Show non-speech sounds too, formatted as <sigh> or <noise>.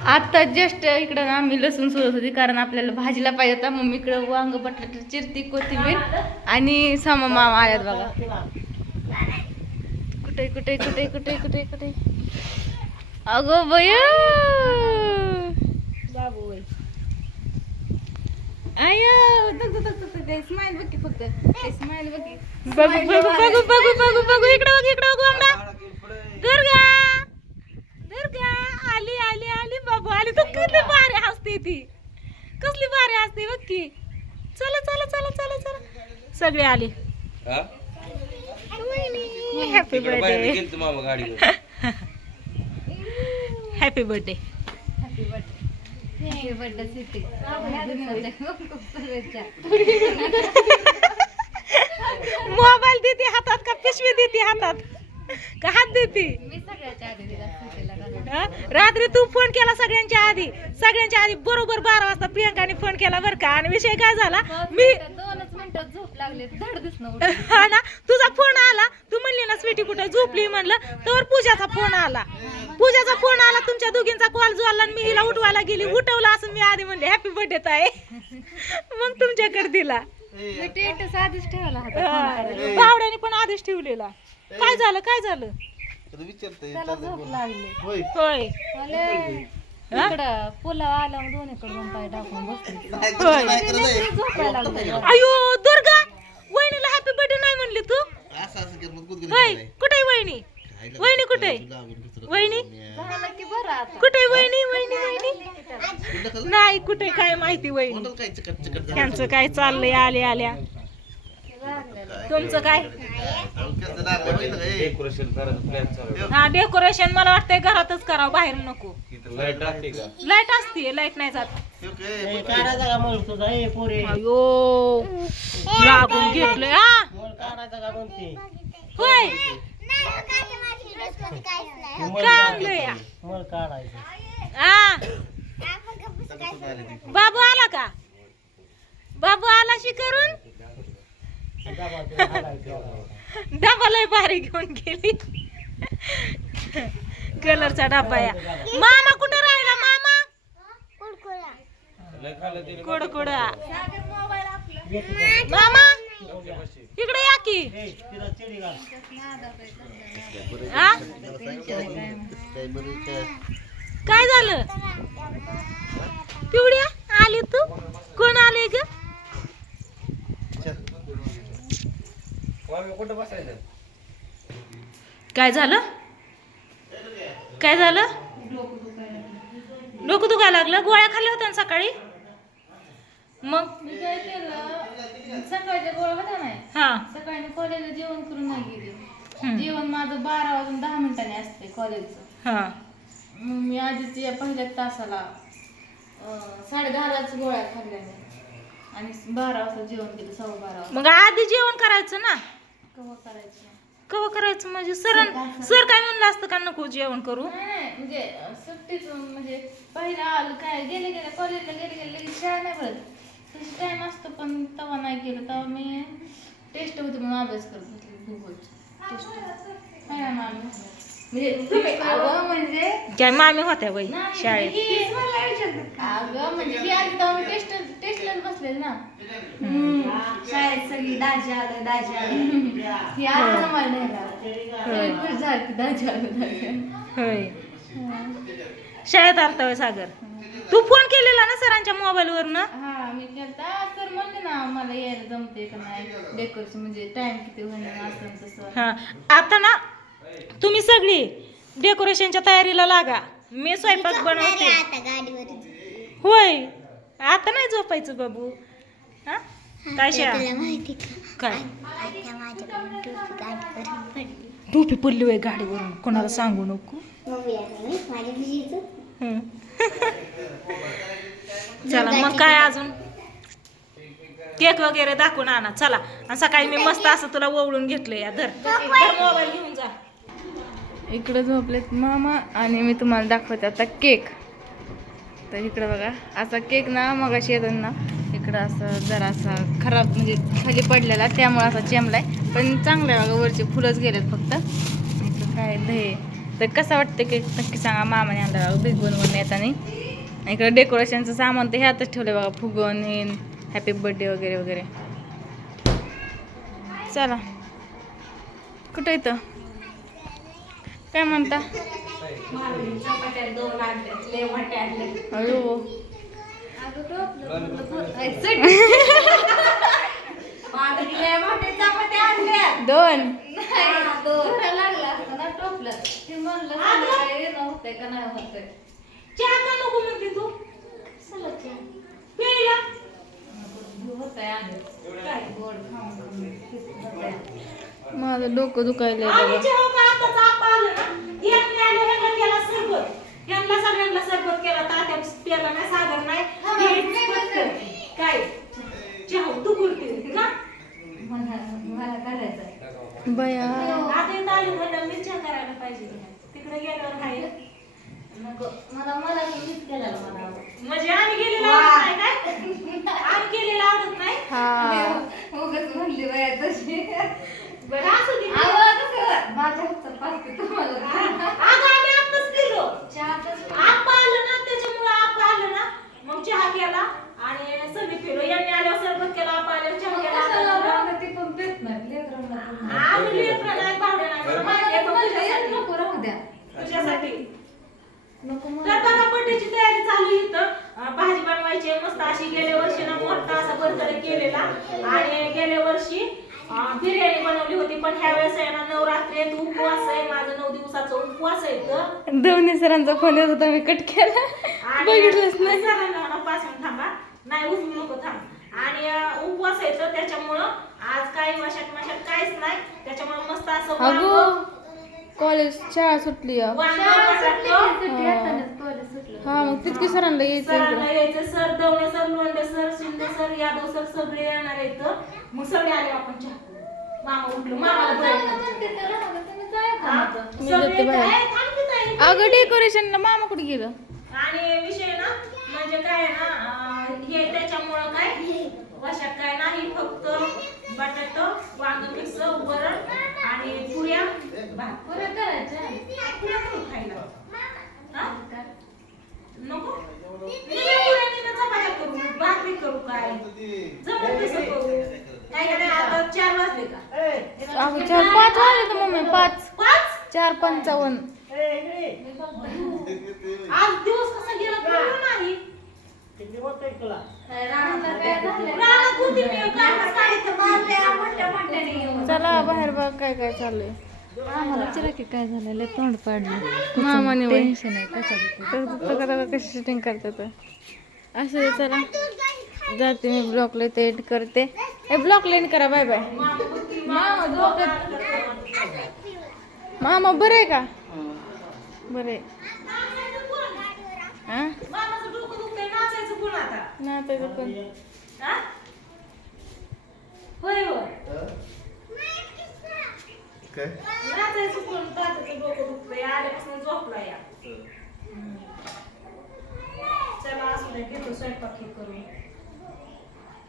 आता जस्ट इकडं ना आम्ही लसूण सोडत होती कारण आपल्याला भाजीला पाहिजे होता. मम्मी इकडं वांग बटाटा चिरती कोथिंबीर आणि सम मामा आल्यात बघा. कुठे कुठे कुठे कुठे कुठे कुठे? अगो बय! आय! स्माइल बघ की फक्त. स्माइल बघ बघू बघू बघू. बघू बघू बघू. इकडं बघ इकडं बघू दुर्गा दुर्गा आली आली आली तू किती भारी हसते ती. कसली भारी हसते बघ की. चला चला चला चला चला. सगळे आले. हा? हॅपी तिकडे बाहेर बर्थडे गेलतो मामा गाडीवर. Happy birthday happy birthday happy birthday city mobile देते हातात का? पिशवी देते हातात? का हात देते? मी सगळ्याच्या आधी दिला सिटीला घालून. हा? रात्री तू फोन केला सगळ्यांच्या आधी. सगळ्यांच्या आधी बरोबर बारा वाजता प्रियंकाने फोन केला बरं का? आणि विषय काय झाला? मी दोनच मिनिटात झोप लागली. धड दिसणं <laughs> हा ना? तुझा फोन आला? तू म्हणली ना स्वीटी कुठे झोपली? म्हणलं. तर पूजाचा फोन आला. पूजाचा फोन आला तुमच्या दोघींचा कॉल जोडला आणि मी हिला उठवायला गेली. उठवला असं मी आधी म्हणले हॅपी बर्थडे ताई. <laughs> मग तुमच्याकडे दिला. मी आधीच ठेवला होता. भावड्याने पण आधीच ठेवलेला. काय झालं? काय झालं? त्याला झोप लागली. होय. मला इकडं पुलाव आला मग दोन्हीकडून पाय टाकून बसली. होय. झोपायला लागलं. अयो दुर्गा वहिनीला हॅपी बर्थडे नाही म्हणली तू? होय. कुठे वहिनी? वहिनी कुठे? वहिनी? झालं की बरं आता. कुठे वहिनी? वहिनी वहिनी? नाही कुठे काय माहिती वहिनी? त्यांचं काय चाललंय? आले आल्या. तुमचं काय? डेकोरेशन करायचं प्लॅन चालू आहे. हा डेकोरेशन मला वाटतंय घरातच करावं बाहेर नको. लाइट का? लाइट असते लाइट नाही जात. काढायचा का मग तुझा? हे पोरे. अयो लागून घेतलंय हा. मोल काढायचा का म्हणते? होय. मोल काढायचं. हा. बाबू आला का? बाबू आला शी करून डबा लय भारी घेऊन गेली. कलरचा डबा या. मामा कुठं राहिला मामा? लय कुड? मामा? इकडे या की. हा? काय झालं? पिवड्या आली तू? कोण आले ग? कुठं बसायचं? काय झालं? काय झालं? डोकं दुखायला लागलं. गोळ्या खाल्ल्या होत्या ना सकाळी? मग? मी काय केलं? सकाळच्या गोळ्या होत्या नाही. हा. सकाळी मी कॉलेजला जेवण करून नाही गेले. जेवण माझं बारा वाजून दहा मिनिटांनी असते कॉलेजचं हा. मग मी आधीच या पहिल्या तासाला अं, साडे दहालाच गोळ्या खाल्ल्या आणि बारा वाजता जेवण केलं सव्वा बारा वाजता. मग आधी जेवण करायचं ना? कव्हा करायचं? कवा करायचं? म्हणजे सर सर काय म्हणलं असतं का नको जेवण करू? नाही नाही म्हणजे अं, सुट्टीच म्हणजे पहिला आलं काय गेले गेले कॉलेजला गेले गेले लगेच शाळा नाही तशी टाइम असतो पण तेव्हा नाही केलं तेव्हा मी टेस्ट होती म्हणून अभ्यास करत होते भूगोलची टेस्ट काय ना मामी म्हणजे अगं म्हणजे काय मामी होत्या बाई नाही, शाळेत? अगं म्हणजे ही आधी टेस्ट टेस्टलाच ना. शाळेत सगळी दाजी आलं दाजी आलं. ही आता मला न्यायला सगळी खुश झाली की दाजी आलं दाजी आलं. होय. शाळेत आलता होय सागर? तू फोन केलेला ना सरांच्या मोबाईल वरनं हा मी केलता. तर म्हणले ना मला यायला जमते का नाही? डेकोरेशन म्हणजे टाइम किती होईल असं आणि तसं. हा. आता ना तुम्ही सगळी डेकोरेशनच्या तयारीला लागा. मी स्वयंपाक बनवते. होय. आता नाही झोपायचं बाबू. हा? काय शा काय? टोपी पडली. होय गाडीवरून. कोणाला सांगू नको. हं. <laughs> चला मग काय अजून? केक वगैरे दाखवून आणा. चला. आणि सकाळी मी मस्त असं तुला ओवळून घेतलं या धर मोबाईल घेऊन जा. इकडं झोपलेत मामा आणि मी तुम्हाला दाखवते आता केक. तर इकडं बघा असा केक ना मग अशी येतात ना इकडं असं जरासा खराब म्हणजे खाली पडलेला त्यामुळे असा चेमलाय पण चांगला आहे बघा वरचे फुलंच गेलेत फक्त. इकडं काय दही. तर कसा वाटतं केक? नक्की सांगा मामाने आणला बिग बनवून येताना. इकडं डेकोरेशनचं सामान तर ह्यातच ठेवलं बघा फुगवून इन हॅपी बर्थडे वगैरे वगैरे. चला. कुठं येतं काय म्हणता? अयो. दोन. लागला डोकं दुखायला यांना सगळ्यांना सरबत केला, तात्या प्याला नाही, सागर नाही. हेच फक्त. काय? चहा, तू करते का? मला मला करायचंय बया आता इथं आली म्हणलं मी चहा करायला पाहिजे. तिकडे गेल्यावर आहे. नको मला मला मीच केलेलं मला आवडतं. म्हणजे आम्ही गेलेलं आवडत नाही काय? आम्ही गेलेलं आवडत नाही? हा उगाच म्हणली बाया तशी बरं, असू दे. आम्हाला कसं माझ्या हातचं पाचते तुम्हाला अगं, आम्ही आत्ताच गेलो. चहातच आप्पा आलं ना, त्याच्यामुळं आप्पा आलं ना, मग चहा केला आणि सगळी पिलो यांनी आल्यावर सरबत केला आप्पा आल्यावर चहा केला कशाला आता राहतं ते पण पेत नाही लेकरांना पण. आम्ही लेकरं नाही, पाहुणे नाही. मला माहिती आहे, मला पण म्हणलं, तुझ्यासाठी. नको राहू द्या तुझ्यासाठी. नको तर म्हणलं. बघा बर्थडेची तयारी चालू इथं अं, भाजी बनवायची आहे, मस्त अशी गेल्या वर्षी ना मोठा असा बर्थडे केलेला आणि गेल्या वर्षी अं, बिर्याणी बनवली होती पण ह्या वेळेस आहे ना उपवास आहे माझं नऊ दिवसाचा उपवास आहे. दोन्ही सरांचा फोन येत होता मी कट केला. आणि बघितलंच नाही. सरांना म्हणा, पाच मिनिट थांबा. नाही उचलू नको थांब. आणि उपवास आहे तर त्याच्यामुळं आज काही वशात मशात काहीच नाही. त्याच्यामुळं मस्त असं अगो कॉलेज शाळा सुटली वांगं हा मग तितकी सरांना यायचं इकडं सरांना यायचं sir Davane sir Londhe sir Shinde sir Yadav sir सगळे येणार आहेत मग सगळे आले आपण चहा करू. मामा उठलो मामाला बरं वाटलं. हा? मी सगळे जाते बाहेर. थांब की ताई. अगं डेकोरेशनला मामा कुठे गेलं आणि विषय ना म्हणजे काय ना अं, हे त्याच्यामुळं काय वशात काय नाही फक्त बटाट वांग मिक्स वरण आणि पुऱ्या भात पुऱ्या करायच्या. पुऱ्या करू खायला हा? नको मी नाही पुऱ्या नाही ना चपात्या करू भाकरी करू काय जमत करू काय आता चार वाजले का चार पाच वाजले तर मम्मी पाच पाच चार पंचावन्न आज दिवस कसा गेला कळलं नाही रानात होती मी काय मोठ्या मोठ्याने चला बाहेर बघ काय काय चाललंय. आम्हाला चिरा की काय झालं लय तोंड पाडलं. मामाने. टेन्शन आहे कशाचं तर बघतो का कशी शूटिंग करतात असं आहे, चला. जाते मी ब्लॉकला ते एड करते. हे ब्लॉकला एंड करा बाय बाय मामा झोपत मामा बरं आहे का? बरं आहे. हा? नाचायचं पण हा? होय होय. नाचायचं कोण? तात्याचं डोकं दुखतंय, आल्यापासून झोपला या. चला असू दे, घेतो स्वयंपाक हे करून.